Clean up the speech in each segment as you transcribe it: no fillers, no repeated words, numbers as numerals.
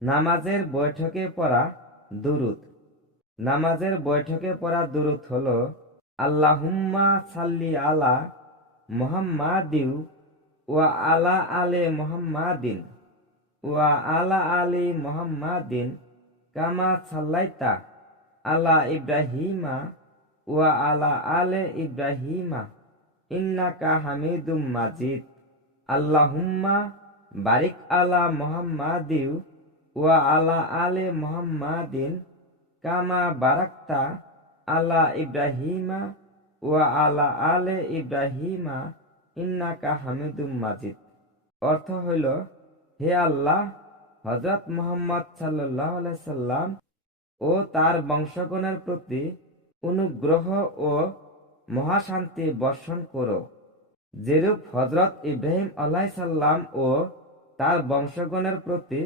নামাজের বৈঠকে পড়া দুরূদ। নামাজের বৈঠকে পড়া দুরূদ হলো আল্লাহুম্মা সাল্লি আলা মুহাম্মাদিউ ওয়া আলা আলে মুহাম্মাদিন ওয়া আলা আলি মুহাম্মাদিন কামা সাল্লাইতা আলা ইব্রাহিমা ওয়া আলা আলে ইব্রাহিমা ইন্নাকা হামিদুম মাজিদ। আল্লাহুম্মা বারিক আলা মুহাম্মাদিউ ওয়া আলা আলে মুহাম্মাদিন কামা বারাকতা আলা ইব্রাহিমা ওয়া আলা আলে ইব্রাহিমা ইন্নাকা হামিদুম মাজিদ। অর্থ হইল, হে আল্লাহ, হযরত মুহাম্মদ সাল্লাল্লাহু আলাইহি সাল্লাম ও তার বংশগণের প্রতি অনুগ্রহ ও মহাশান্তি বর্ষণ করো, যেরূপ হযরত ইব্রাহিম আলাইহিস সালাম ও তার বংশগণের প্রতি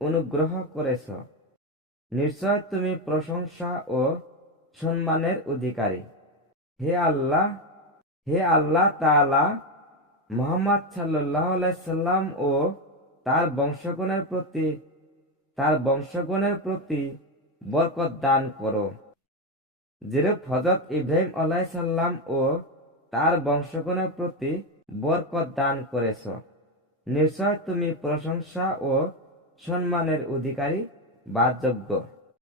অনুগ্রহ করেছ। নিশ্চয় তুমি প্রশংসা ও সম্মানের অধিকারী। হে আল্লাহ তাআলা, মুহাম্মদ সাল্লাল্লাহু আলাইহি সাল্লাম ও তার বংশগণের প্রতি বরকত দান করো, যেরূপ হযরত ইব্রাহিম আলাইহিস সালাম ও তার বংশগণের প্রতি বরকত দান করেছ। নিশ্চয় তুমি প্রশংসা ও সম্মানের অধিকারী বা যোগ্য।